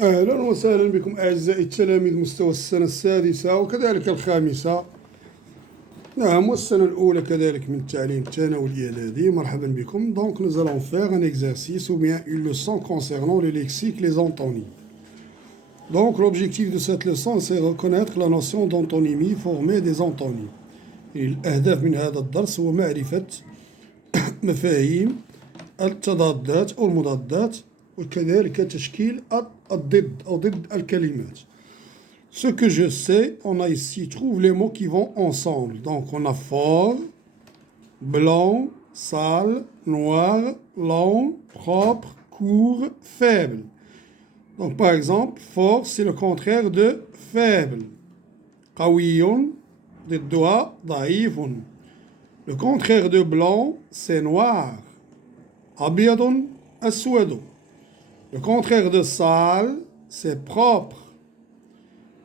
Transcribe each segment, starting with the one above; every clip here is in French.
أهلا وسهلا بكم أعزائي التلاميذ مستوى السنة السادسة وكذلك الخامسة. نعم والسنة الأولى كذلك من التعليم الثانوي الإعدادي. مرحبا بكم. Donc nous allons faire un exercice ou bien une leçon concernant le lexique, les antonymes. Donc l'objectif de cette leçon c'est reconnaître la notion d'antonymie formée des antonymes. الأهداف من هذا الدرس هو معرفة مفاهيم التضادات أو المضادات وكذلك تشكيل الضد أو ضد الكلمات. Ce que je sais, on a ici, trouve les mots qui vont ensemble. Donc on a fort, blanc, sale, noir, long, propre, court, faible. Donc par exemple, fort c'est le contraire de faible. قوي ضدها ضعيف. Le contraire de blanc c'est noir. أبيض أسود. Le contraire de sale, c'est propre.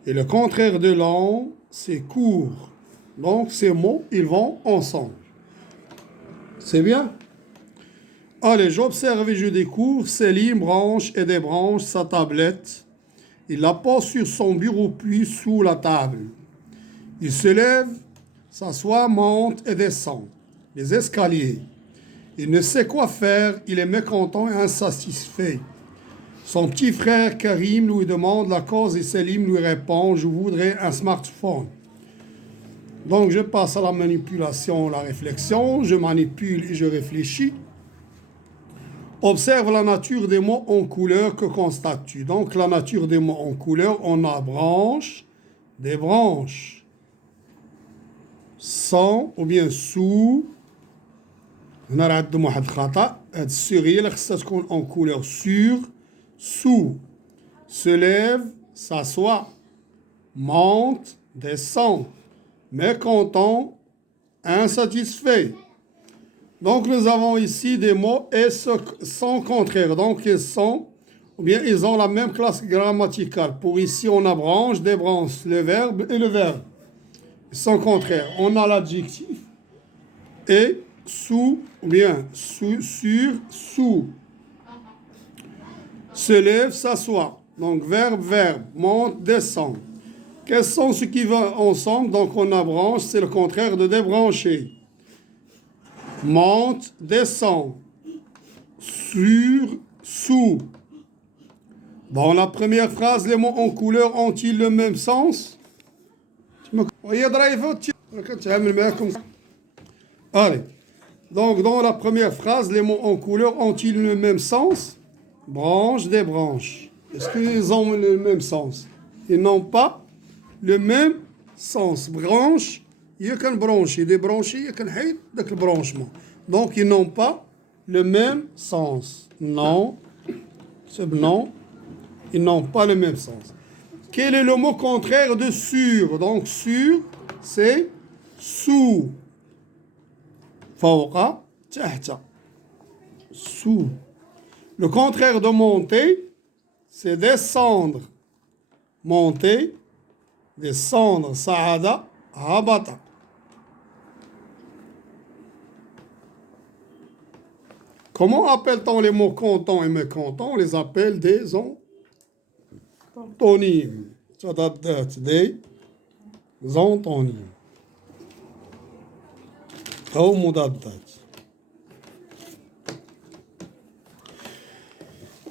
Et le contraire de long, c'est court. Donc ces mots, ils vont ensemble. C'est bien? Allez, j'observe et je découvre. Céline branche et débranche sa tablette. Il la pose sur son bureau puis sous la table. Il se lève, s'assoit, monte et descend les escaliers. Il ne sait quoi faire, il est mécontent et insatisfait. Son petit frère Karim lui demande la cause et Selim lui répond « Je voudrais un smartphone ». Donc je passe à la manipulation, la réflexion, je manipule et je réfléchis. Observe la nature des mots en couleur, que constates-tu? Donc la nature des mots en couleur, on a branche, des branches, sans ou bien sous. هنا راه عندهم واحد الخطأ. هاد السورية اللي خصها تكون en couleur sur, sous. Se lève, s'assoit, monte, descend, mécontent, insatisfait. Donc nous avons ici des mots et sans contraire. Donc ils sont, ou bien ils ont la même classe grammaticale. Pour ici on a branche, débranche, le verbe et le verbe. Sans contraire. On a l'adjectif et sous, ou bien sur, sous. Se lève, s'assoit. Donc verbe, verbe, monte, descend. Quels sont ceux qui vont ensemble? Donc on a branche, c'est le contraire de débrancher. Monte, descend. Sur, sous. Dans la première phrase, les mots en couleur ont-ils le même sens? Allez. Donc dans la première phrase, les mots en couleur ont-ils le même sens? Branche, débranche. Est-ce qu'ils ont le même sens? Ils n'ont pas le même sens. Branche, il y a qu'un branche. Débrancher, il y a qu'un haït avec le branchement. Donc ils n'ont pas le même sens. Non, c'est non. Ils n'ont pas le même sens. Quel est le mot contraire de sur? Donc sur, c'est sous. فوق تحت. Sous. Le contraire de monter, c'est descendre. Monter, descendre, saada, habata. Comment appelle-t-on les mots contents et mécontents? On les appelle des antonymes. Des antonymes. أو مضادات.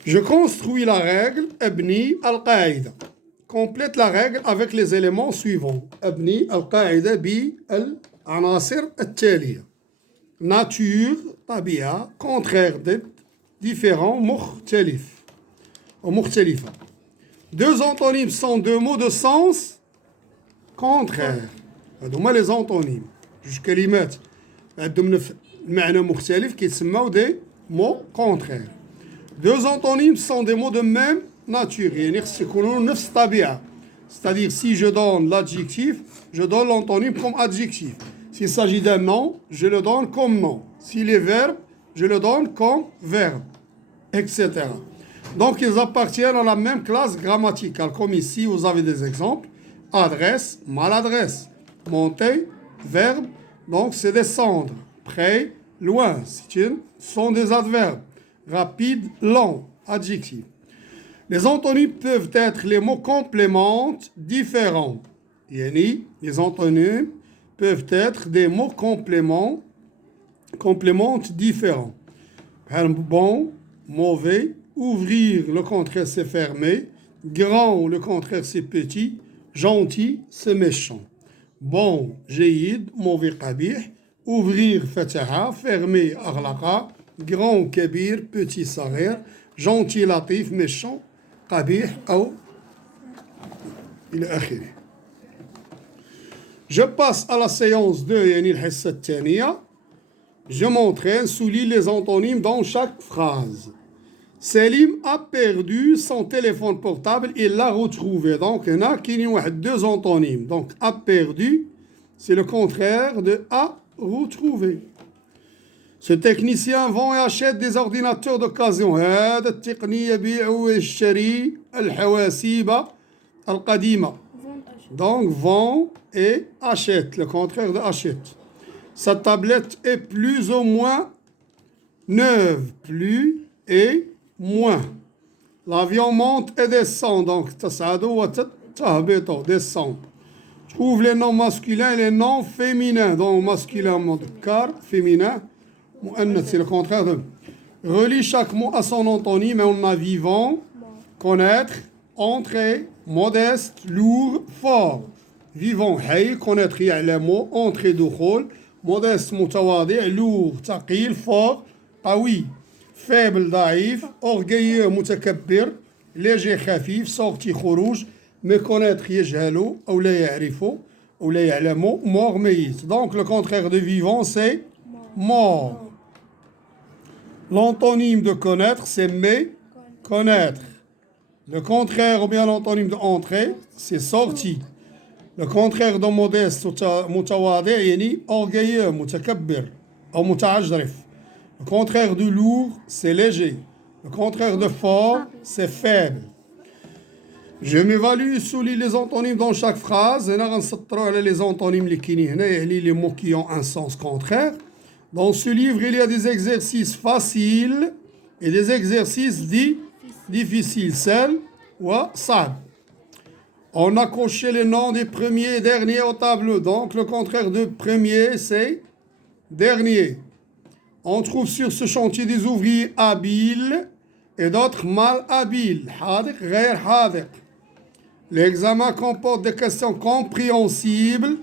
Je construis la règle أبني القاعدة. Complète la règle avec les éléments suivants. أبني القاعدة بالعناصر التالية. Nature, طبيعة, contraire, ضد, différent, مختلف أو مختلفة. Deux antonymes sont deux mots de sens contraire. هذوما les antonymes. جوج كلمات عندهم معنى مختلف كيتسموا des mots contraires. Deux antonymes sont des mots de même nature. يعني خص يكونوا نفس الطبيعة. C'est-à-dire si je donne l'adjectif, je donne l'antonyme comme adjectif. S'il s'agit d'un nom, je le donne comme nom. S'il est verbe, je le donne comme verbe, etc. Donc ils appartiennent à la même classe grammaticale. Comme ici, vous avez des exemples. Adresse, maladresse. Monter, verbe. Donc c'est descendre. Près, loin. Ce sont des adverbes. Rapide, lent. Adjectif. Les antonymes peuvent être les mots compléments différents. Yani, les antonymes peuvent être des mots compléments différents. Bon, mauvais, ouvrir, le contraire c'est fermer, grand, le contraire c'est petit, gentil, c'est méchant. Bon, جيد, mauvais, قبيح, ouvrir, فتحة, fermer, أغلقة, grand, كبير, petit, صغير, gentil, لطيف, méchant, قبيح أو إلى آخره. Je passe à la séance 2, يعني الحصة الثانية. Je m'entraîne, souligne les antonymes dans chaque phrase. Selim a perdu son téléphone portable, il l'a retrouvé. Donc, il y a deux antonymes. Donc, a perdu, c'est le contraire de a retrouvé. Ce technicien vend et achète des ordinateurs d'occasion. هذا التقني يبيع ويشتري الحواسيب القديمة. Donc, vend et achète, le contraire de achète. Sa tablette est plus ou moins neuve. Plus et moins. L'avion monte et descend. Donc, تصعد وتهبط, descend. Trouve les noms masculins et les noms féminins. Donc, masculin, مذكر, féminin, مؤنث, c'est le contraire de. Relie chaque mot à son antonyme et on a vivant, connaître, entrer, modeste, lourd, fort. Vivant, حي, connaître, يعلم, entrer, دخول. Modeste, متواضع, lourd, ثقيل, fort, قوي. Faible, ضعيف, orgueilleux, متكبر, léger, خفيف, sorti, خروج, méconnaître, يجهل, أو لا يعرف, أو لا يعلم, mort, ميت. Donc le contraire de vivant, c'est mort. L'antonyme de connaître, c'est connaître. Le contraire ou bien l'antonyme de entrer, c'est sorti. Le contraire de modeste, متواضع, يعني orgueilleux, متكبر, أو متعجرف. Le contraire de lourd, c'est léger. Le contraire de fort, c'est faible. Je m'évalue, souligne les antonymes dans chaque phrase. هنا غنسطروا على les antonymes اللي كاينين هنا, يعني les mots qui ont un sens contraire. Dans ce livre, il y a des exercices faciles et des exercices difficiles. Sel ou صعب. On a coché les noms des premiers et derniers au tableau. Donc, le contraire de premier, c'est dernier. On trouve sur ce chantier des ouvriers habiles et d'autres mal habiles. حاذق غير حاذق. L'examen comporte des questions compréhensibles.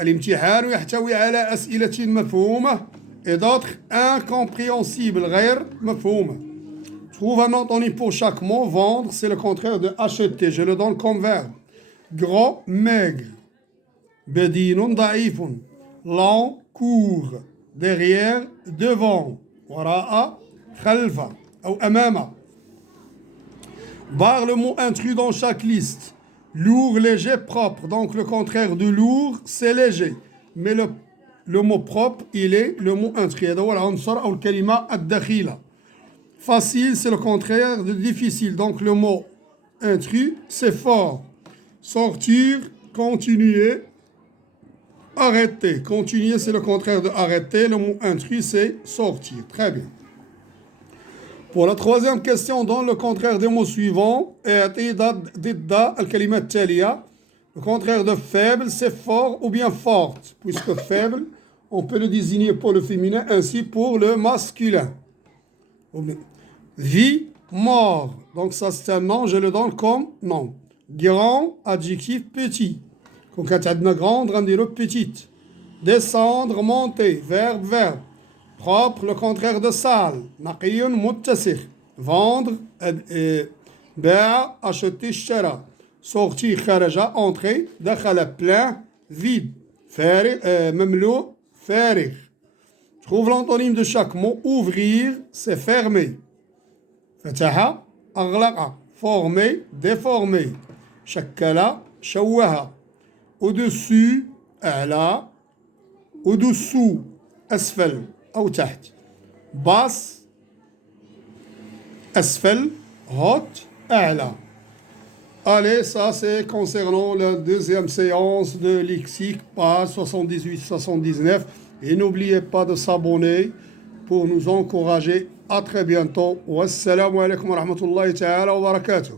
الامتحان يحتوي على أسئلة مفهومة et d'autres incompréhensibles غير مفهومة. Trouve un antonyme pour chaque mot. Vendre, c'est le contraire de acheter. Je le donne comme verbe. Gros, maigre. بدين ضعيف. Long, court. Derrière, devant. وراء, خلف أو أمام. Barre le mot intrus dans chaque liste. Lourd, léger, propre. Donc le contraire de lourd, c'est léger. Mais le mot propre, il est le mot intrus. هذا هو العنصر أو الكلمة الدخيلة. Facile, c'est le contraire de difficile. Donc le mot intrus, c'est fort. Sortir, continuer, arrêter. Continuer, c'est le contraire de arrêter. Le mot intrus, c'est sortir. Très bien. Pour la troisième question, dans le contraire des mots suivants, ضد الكلمات التالية. Le contraire de faible, c'est fort ou bien forte. Puisque faible, on peut le désigner pour le féminin, ainsi pour le masculin. Vie, mort. Donc ça c'est un nom, je le donne comme nom. Grand, adjectif, petit. Quand on a grande, on dit petite. Descendre, monter, verbe. Propre, le contraire de sale. نقي متسخ. Vendre, باع, acheter, اشترى. Sortir, خرج, entrer, دخل, plein, vide. فارغ, مملوء, فارغ. Trouve l'antonyme de chaque mot. Ouvrir, c'est fermer. فتح, أغلق. Former, déformer. شكل, شوه. Au-dessus, أعلى. Au-dessous, أسفل أو تحت. basse, أسفل, haute, أعلى. Allez, ça c'est concernant la deuxième séance de lexique, page 78-79. Et n'oubliez pas de s'abonner pour nous encourager. À très bientôt. Wassalamu alaikum wa rahmatullahi ta'ala wa barakatuh.